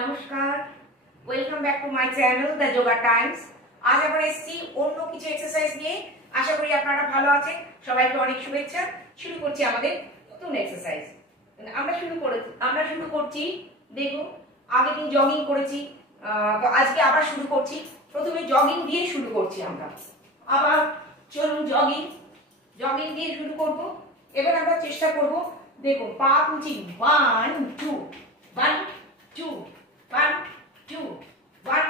নমস্কার, welcome back to my channel the yoga Times. আজ আমরা এসেছি অন্য কিছু এক্সারসাইজ নিয়ে। আশা করি আপনারা ভালো আছেন। সবাইকে অনেক শুভেচ্ছা। শুরু করছি আমাদের নতুন এক্সারসাইজ। আমরা শুরু করছি। দেখুন, আগের দিন জগিং করেছি, তো আজকে আবার শুরু করছি। প্রথমে জগিং দিয়ে শুরু করছি আমরা। আবার চলুন জগিং দিয়ে শুরু করব। এবার আমরা চেষ্টা করব, দেখুন পা তুলছি 1 2 1 2 1 2 1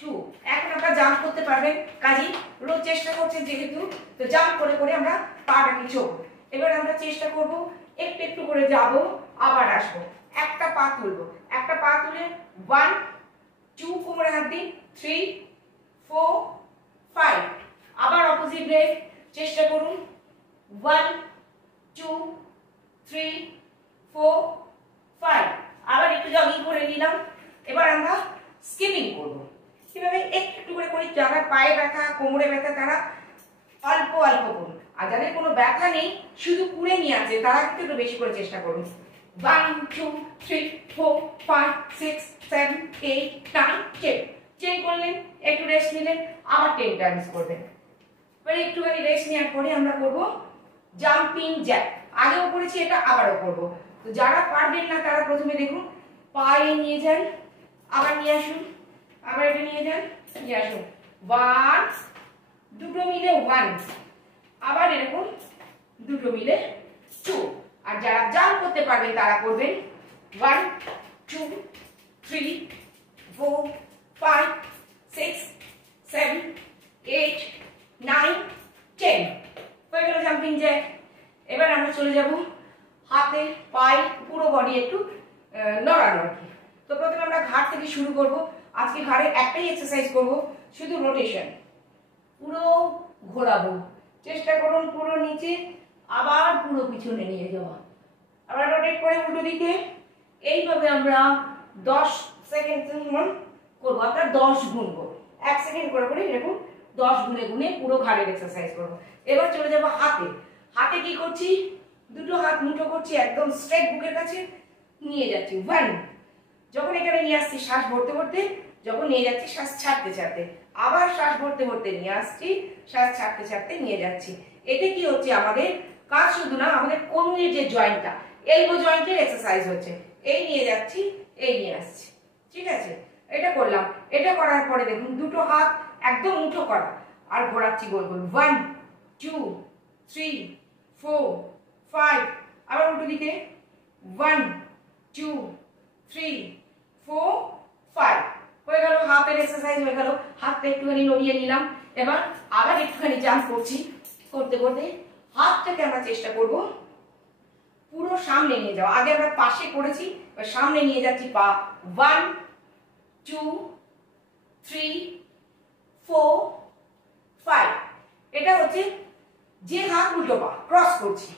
2। এখন আমরা জাম্প করতে পারবেন, কাজী রোজ চেষ্টা করছেন যেহেতু, তো জাম্প করে করে আমরা পাটাকে চোখ। এবার আমরা চেষ্টা করব একটু একটু করে যাব, আবার আসবো। একটা পা তুলবো, একটা পা তুলে 1 2 কোমরে হাত দিন, 3 4 5। আবার অপোজিট লেগ চেষ্টা করুন, 1 2 3 4 5। আবার একটু জগিং করে নিলাম। এবার আমরা স্কিপিং করব। কিভাবে? একটু করে করি। যারা পায়ে ব্যথা, কোমরে ব্যথা, তারা অল্প অল্প করুন। আর যাদের কোনো ব্যথা নেই, শুধু কুড়ে নিয়ে আছে, তারা কিন্তু একটু বেশি করে চেষ্টা করুন। 1 2 3 4 5 6 7 8 9 10। চেন করলেন, একটু রেস্ট নিলেন, আবার 10 টাইমস করবেন। এবার একটুখানি রেস্ট নেওয়ার পরে আমরা করব জাম্পিং জ্যাক। আগেও করেছি এটা, আবারও করব। তো যারা পারবেন না তারা প্রথমে দেখুন, পায়ে নিয়ে যান, আবার নিয়ে আসুন, আবার এটা নিয়ে যান, নিয়ে আসুন। 1 দুটো মিলে 1, আবার এরকম দুটো মিলে 2। আর যারা জাম্প করতে পারবেন তারা করবেন 1 2 3 4 5 6 7 8 9 10। হয়ে গেল জাম্পিং জ্যাক। এবার আমরা চলে যাব হাতে পায়ে পুরো বডি একটু নড়ানো আর কি। তো প্রথমে আমরা ঘাড় থেকে শুরু করব। আজকে ঘাড়ে একটাই এক্সারসাইজ করব, শুধু রোটেশন, পুরো ঘোরাবো। চেষ্টা করুন পুরো নিচে, আবার পুরো পিছনে নিয়ে যাওয়া, আবার রোটেট করে উল্টো দিকে। এইভাবে আমরা 10 সেকেন্ড করবো। আপনার 10 গুনবো, 1 সেকেন্ড করে করে এরকম 10 গুনে গুনে পুরো ঘাড়ের এক্সারসাইজ করবো। এবার চলে যাব হাতে। হাতে কি করছি? দুটো হাত মুঠো করছি, একদম স্ট্রেট বুকের কাছে নিয়ে যাচ্ছি। 1, যখন এখানে নিয়ে আসছি শ্বাস ভরতে ভরতে, যখন নিয়ে যাচ্ছি শ্বাস ছাড়তে ছাড়তে, আবার শ্বাস ভরতে ভরতে নিয়ে আসছি, শ্বাস ছাড়তে ছাড়তে নিয়ে যাচ্ছি। এতে কি হচ্ছে, আমাদের কাজ শুধু না, আমাদের কোমরের যে জয়েন্টটা, এলবো জয়েন্টের এক্সারসাইজ হচ্ছে। এই নিয়ে যাচ্ছি, এই নিয়ে আসছি, ঠিক আছে? এটা করলাম। এটা করার পরে দেখুন দুটো হাত একদম মুঠো করা, আর ঘোরাচ্ছি গোল গোল। 1 2 3 4 5। আবার উল্টো দিকে 1 2 3 4 5। হয়ে গেল হাতের এক্সারসাইজ, হয়ে গেল। হাতটা একটুখানি নড়িয়ে নিলাম। এবার আবার একটুখানি জাম্প করছি। করতে করতে হাতটাকে আমরা চেষ্টা করব পুরো সামনে নিয়ে যাওয়া। আগে আমরা পাশে করেছি, এবার সামনে নিয়ে যাচ্ছি পা। 1 2 3 4 5। এটা হচ্ছে যে হাত উল্টো পা, ক্রস করছি।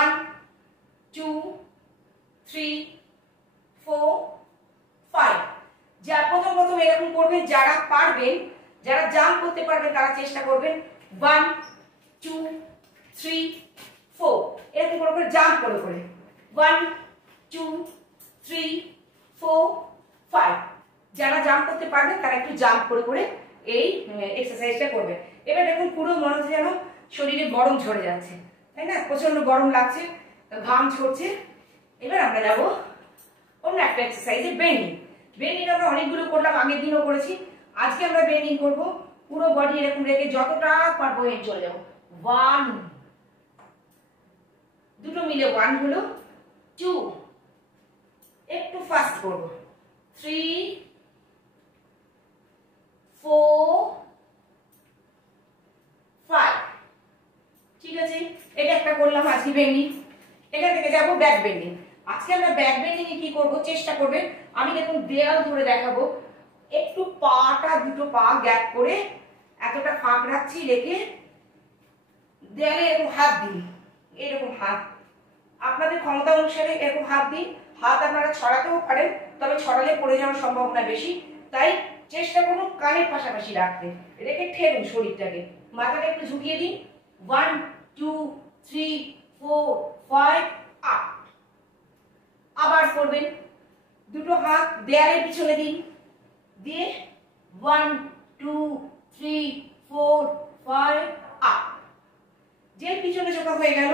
1 2 3 4 5। যা প্রথম এরকম করবেন। যারা পারবেন, যারা জাম্প করতে পারবেন, তারা চেষ্টা করবেন 1 2 3 4 এরকম করে করে জাম্প করে করে 1 2 3 4 5। যারা জাম্প করতে পারবেন তারা একটু জাম্প করে করে এই এক্সারসাইজটা করবেন। এবার দেখুন পুরো মনে হচ্ছে যেন শরীরে গরম ঝরে যাচ্ছে, তাই না? প্রচন্ড গরম লাগছে, ঘাম ঝরছে। এবার আমরা যাব অন্য একটা এক্সারসাইজে, বেন্ডিং। বেন্ডিং আমরা অনেকগুলো করলাম, আগের দিনও করেছি। আজকে আমরা বেন্ডিং করব। পুরো বডি এরকম রেখে যতটা পারবো এই চলে যাব। 1 দুটো মিলে 1 হলো, 2 একটু ফাস্ট করব, 3 4 5। ঠিক আছে, এটা একটা করলাম আজকে বেন্ডিং। এখান থেকে যাব ব্যাক বেন্ডিং। আজকে আমরা ব্যাক বেন্ডিং এ কি করব, চেষ্টা করবেন। আমি দেখুন দেয়াল ধরে দেখাবো। একটু পাটা, দুটো পা গ্যাপ করে এতটা ফাঁক রাখছি, রেখে দেয়ালে এরকম হাত দিন। এরকম হাত আপনাদের ক্ষমতা অনুসারে এরকম হাত দিন। হাত আপনারা ছড়াতেও পারেন, তবে ছড়ালে পড়ে যাওয়ার সম্ভাবনা বেশি। তাই চেষ্টা করুন কানের পাশাপাশি রাখতে, রেখে ঠেলুন শরীরটাকে। মাথাটা একটু ঝুঁকিয়ে দিন। 1 2 3 4 5 আপ। আবার করবেন, দুটো হাত হাত দেয়ালের পিছনে দিন, দিয়ে 1 2 3 4 5 আপ। যে পিছনে ঝোঁকা হয়ে গেল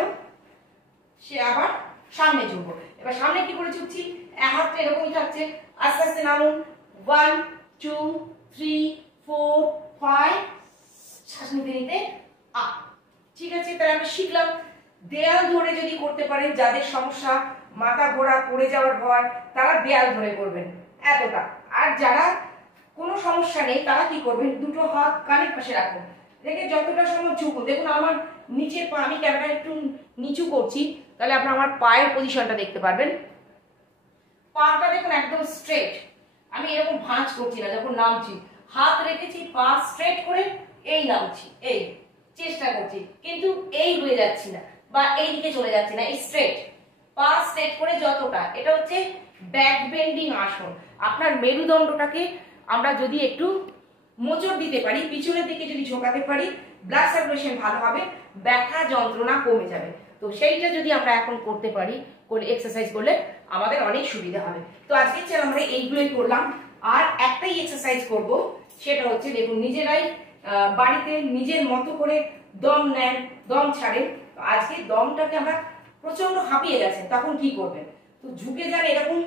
সে আবার সামনে ঝুঁকবো। এবার সামনে কি করে ঝুঁকছি, এক হাতটা এরকমই থাকছে, আস্তে আস্তে নামুন, 1 2 3 4 5, শ্বাস নিতে নিতে আপ। ঠিক আছে, তাহলে আমরা শিখলাম দেয়াল ধরে যদি করতে পারেন, যাদের সমস্যা মাথা ঘোরা পড়ে যাওয়ার ভয় তারা দেয়াল ধরে করবেন এতটা। আর যারা কোনো সমস্যা নেই তারা কি করবেন, দুটো হাত কানের পাশে রাখুন, রেখে যতটা সময় ঝুঁকুন। দেখুন আমার নিচের পা, আমি ক্যামেরা একটু নিচু করছি তাহলে আপনারা আমার পায়ের পজিশনটা দেখতে পারবেন। পাটা দেখুন একদম স্ট্রেট, আমি এরকম ভাঁজ করছি না। যখন নামছি হাত রেখেছি, পা স্ট্রেট করে এই নামছি, এই চেষ্টা করছি, কিন্তু এই হয়ে যাচ্ছি না বা এই দিকে চলে যাচ্ছি না, এই স্ট্রেট পা স্ট্রেট করে যতটা। এটা হচ্ছে ব্যাক বেন্ডিং আসন। আপনার মেরুদণ্ডটাকে আমরা যদি একটু মোচড় দিতে পারি, পিছনের দিকে যদি ঝোঁকাতে পারি, ব্লাড সার্কুলেশন ভালো হবে, ব্যথা যন্ত্রণা কমে যাবে। তো সেইটা যদি আমরা এখন করতে পারি, করে এক্সারসাইজ করলে আমাদের অনেক সুবিধা হবে। তো আজকে আমরা এইগুলোই করলাম। আর একটাই এক্সারসাইজ করব, সেটা হচ্ছে দেখুন নিজেরাই বাড়িতে নিজের মতো করে দম নেন, দম ছাড়েন। আজকে দমটাকে আমরা প্রচন্ড হাঁপিয়ে গেছেন, তখন কি করবেন, তো ঝুঁকে যান এরকম,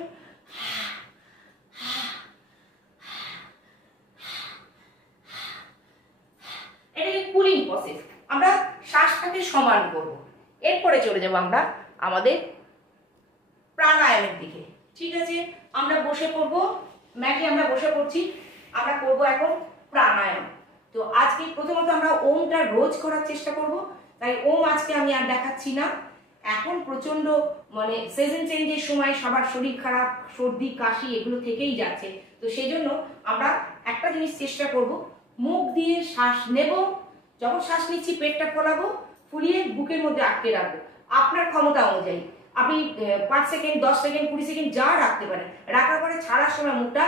এটাকে কুলিং প্রসেস। আমরা শ্বাসটাকে সমান করব। এরপরে চলে যাব আমরা আমাদের প্রাণায়ামের দিকে। ঠিক আছে, আমরা বসে পড়বো, ম্যাটে আমরা বসে পড়ছি, আমরা করব এখন প্রাণায়াম। তো আজকে প্রথমত আমরা ওমটা রোজ করার চেষ্টা করব, তাই ওম আজকে আমি আর দেখাচ্ছি না। এখন প্রচন্ড মানে সিজন চেঞ্জের সময় সবার শরীর খারাপ, সর্দি কাশি এগুলো থেকেই যাচ্ছে। তো সেই জন্য আমরা একটা জিনিস চেষ্টা করব, মুখ দিয়ে শ্বাস নেব, যখন শ্বাস নিচ্ছি পেটটা ফোলাবো, ফুলিয়ে বুকের মধ্যে আটকে রাখবো। আপনার ক্ষমতা অনুযায়ী আপনি 5 সেকেন্ড 10 সেকেন্ড 20 সেকেন্ড যা রাখতে পারেন। রাখার পরে ছাড়ার সময় মুখটা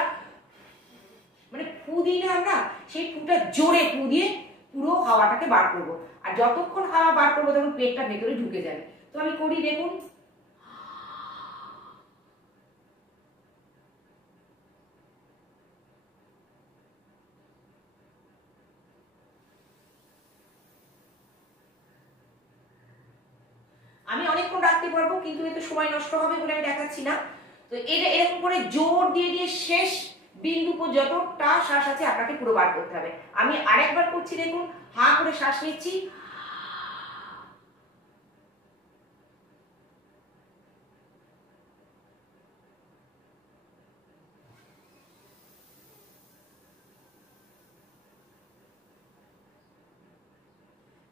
মানে ফু দিই না আমরা, সেই ফুটা জোরে ফু দিয়ে পুরো হাওয়াটাকে বার করবো। আর যতক্ষণ হাওয়া বার করবো তখন পেটটা ভেতরে ঢুকে যাবে। তো আমি করি, দেখুন আমি অনেকক্ষণ রাখতে পারবো, কিন্তু এতে সময় নষ্ট হবে বলে আমি দেখাচ্ছি না। তো এটা এরকম করে জোর দিয়ে দিয়ে শেষ বিন্দু যতটা শ্বাস আছে আপনাকে পুরো বার করতে হবে। আমি আরেকবার করছি, দেখুন হাঁ করে শ্বাস নিচ্ছি,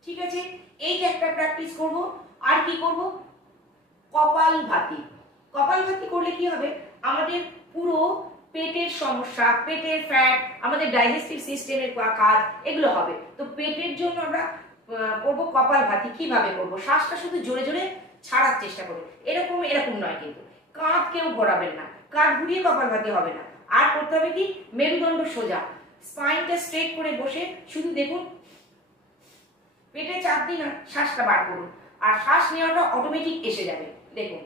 ঠিক আছে। এইটা একটা প্র্যাকটিস করব। আর কি করব, কপালভাতি। কপালভাতি করলে কি হবে, আমাদের পুরো পেটের সমস্যা, পেটের ফ্যাট, আমাদের ডাইজেস্টিভ সিস্টেমের কাজ এগুলো হবে। তো পেটের জন্য আমরা করব কপালভাতি। কিভাবে করব, শ্বাসটা শুধু জোরে জোরে ছাড়ার চেষ্টা করব, এরকম এরকম নয়, কিন্তু কাঁধ কেউ ঘোরাবেন না, কাঁধ ঘুরিয়ে কপালভাতি হবে না। আর করতে হবে কি, মেরুদণ্ড সোজা, স্পাইনটা স্ট্রেট করে বসে শুধু দেখুন পেটে চাপ দিন না, শ্বাসটা বার করুন, আর শ্বাস নেওয়াটা অটোমেটিক এসে যাবে। দেখুন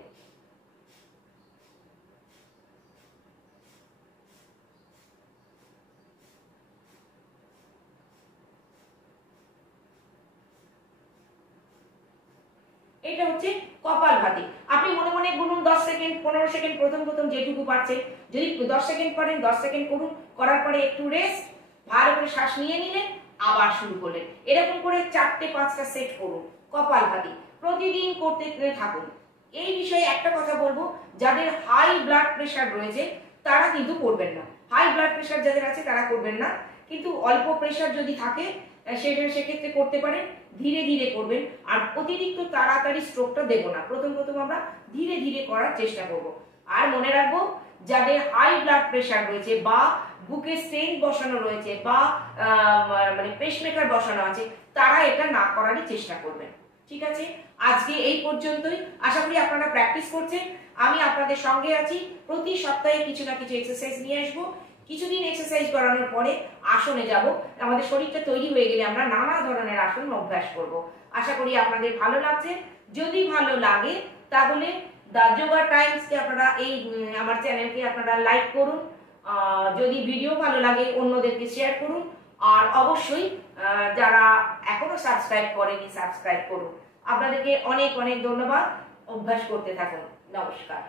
এটা হচ্ছে কপালভাতি। আপনি মনে মনে গুনুন 10 সেকেন্ড 15 সেকেন্ড, প্রথম প্রথম যেটুকু পারছে। যদি 10 সেকেন্ড পারেন 10 সেকেন্ড করুন, করার পরে একটু রেস্ট, ভালো করে শ্বাস নিয়ে নিলেন, আবার শুরু করলেন। এরকম করে 4টে 5টা সেট করুন কপালভাতি, প্রতিদিন করতে থাকুন। এই বিষয়ে একটা কথা বলবো, যাদের হাই ব্লাড প্রেশার রয়েছে তারা কিন্তু করবেন না। হাই ব্লাড প্রেশার যাদের আছে তারা করবেন না, কিন্তু অল্প প্রেশার যদি থাকে সেক্ষেত্রে করতে পারেন। ধীরে ধীরে করবেন, আর অতিরিক্ত তাড়াতাড়ি স্ট্রোকটা দেব না। প্রথম প্রথম আমরা ধীরে ধীরে করার চেষ্টা করব। আর মনে রাখবো, যাদের হাই ব্লাড প্রেশার রয়েছে বা বুকে স্টেন্ট বসানো রয়েছে বা মানে পেসমেকার বসানো আছে, তারা এটা না করারই চেষ্টা করবেন। ঠিক আছে, আজকে এই পর্যন্তই। আশা করি আপনারা প্র্যাকটিস করছেন, আমি আপনাদের সঙ্গে আছি। প্রতি সপ্তাহে কিছু না কিছু এক্সারসাইজ নিয়ে আসবো। কিছুদিন এক্সারসাইজ করানোর পরে আসনে যাব, আমাদের শরীরটা তৈরি হয়ে গেলে আমরা নানা ধরনের আসন অভ্যাস করব। আশা করি আপনাদের ভালো লাগছে। যদি ভালো লাগে তাহলে দ্য যোগা টাইমসকে আপনারা এই আমার চ্যানেলকে আপনারা লাইক করুন, যদি ভিডিও ভালো লাগে অন্যদেরকে শেয়ার করুন, আর অবশ্যই যারা এখনো সাবস্ক্রাইব করেনি সাবস্ক্রাইব করুন। আপনাদেরকে অনেক অনেক ধন্যবাদ। অভ্যাস করতে থাকুন। নমস্কার।